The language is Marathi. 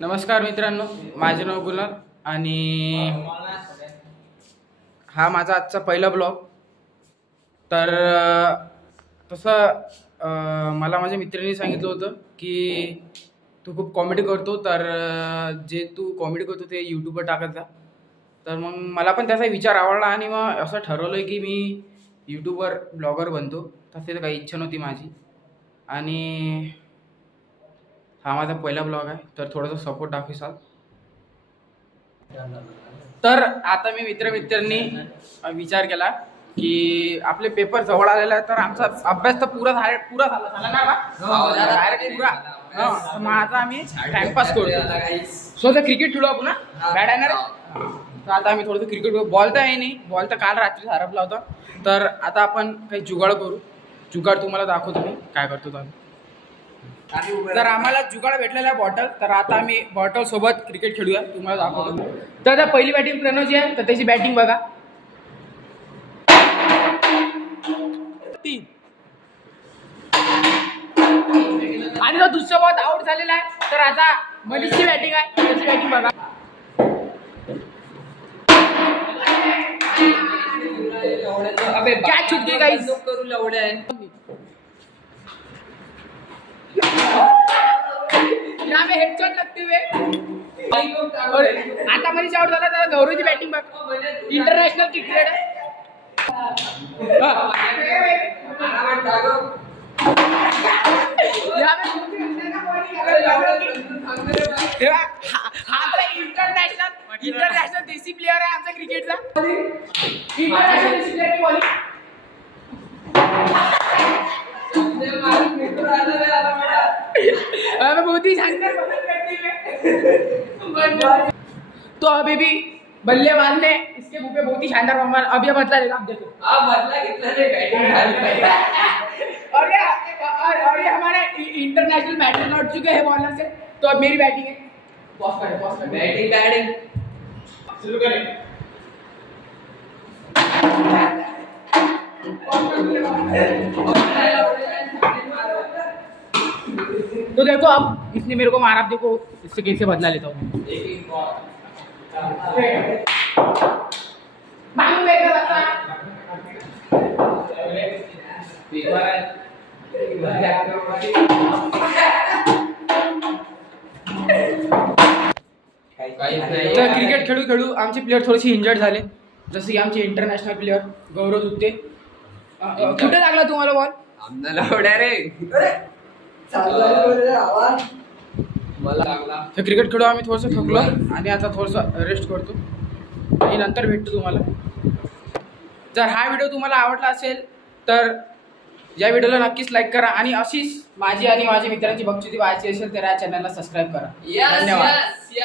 नमस्कार मित्रांनो, माझे नाव गुलाल आणि हा माझा आजचा पहिला ब्लॉग। तर तसं मला माझ्या मित्रांनी सांगितलं होतं की तू खूप कॉमेडी करतो, तर जे तू कॉमेडी करतो ते यूट्यूबवर टाकत जा। तर मग मला पण त्याचा विचार आवडला आणि मग असं ठरवलं की मी यूट्यूबवर ब्लॉगर बनतो। तसे तर काही इच्छा नव्हती माझी आणि हा माझा पहिला ब्लॉग आहे, तर थोडासा सपोर्ट दाखवसाल। तर आता मी मित्रांनी विचार केला की आपले पेपर जवळ आलेला आहे, तर आमचा अभ्यास तर पुरा झाला ना बा, डायरेक्ट पुरा। मग आता आम्ही टाइमपास करतो, स्वतः क्रिकेट खेळू आपण, बॅट आहे ना रे। तर आता आम्ही थोडंसं क्रिकेट खेळू, बॉल तर आहे नाही, बॉल तर काल रात्री हरपला होता। तर आता आपण काही जुगाड करू, जुगाड तुम्हाला दाखवतो मी काय करतो। तर आम्हाला जुगाड भेटलेला आहे बॉटल, तर आता आम्ही बॉटल सोबत क्रिकेट खेळूया, तुम्हाला दाखवतो। तर आता पहिली बॅटिंग प्रणवची आहे, तर त्याची बॅटिंग बघा। 3 आणि तो दुसरा बॉल आउट झालेला आहे। तर आता मनीषची बॅटिंग आहे, त्याची बॅटिंग बघा। अबे कॅच छूट गई गाइस, करू लवड्या आहे यहाँ पे हेडशॉट लगते हुए। और आता मनीष आउट झाला, तर गौरवची बॅटिंग बघ, इंटरनॅशनल क्रिकेट आहे। इंटरनॅशनल देसी प्लेयर आहे आमचा क्रिकेटचा, इंटरनॅशनल देसी प्लेयर की बॉलिंग। बहुत ही शानदार बल्ले करते हुए, तो अभी भी बल्लेबाज ने इसके मुंह पे बहुत ही शानदार बॉल, अब ये बदला लेगा। आप देखो, आप बदला कितना दे बैटिंग और ये हमारे इंटरनेशनल बैटर लौट चुके हैं बॉलर से। तो अब मेरी बैटिंग है, बॉस कर बैटिंग शुरू करें। तो देखो अब इसने मेरे को मारा, अब देखो इससे कैसे बदला लेता हूँ। तर क्रिकेट खेळू खेळू आमचे प्लेयर थोडेसे इंजर्ड झाले, जसे की आमचे इंटरनॅशनल प्लेयर गौरव दुत्ते। कुठे लागला तुम्हाला बॉल? तर क्रिकेट खेळू आम्ही थोडंसं थकलो आणि आता थोडंसं रेस्ट करतो आणि नंतर भेटतो तुम्हाला। जर हा व्हिडिओ तुम्हाला आवडला असेल तर या व्हिडिओला नक्कीच लाईक करा आणि अशीच माझी आणि माझ्या मित्रांची बक्षिसी व्हायची असेल तर या चॅनलला सबस्क्राईब करा। धन्यवाद।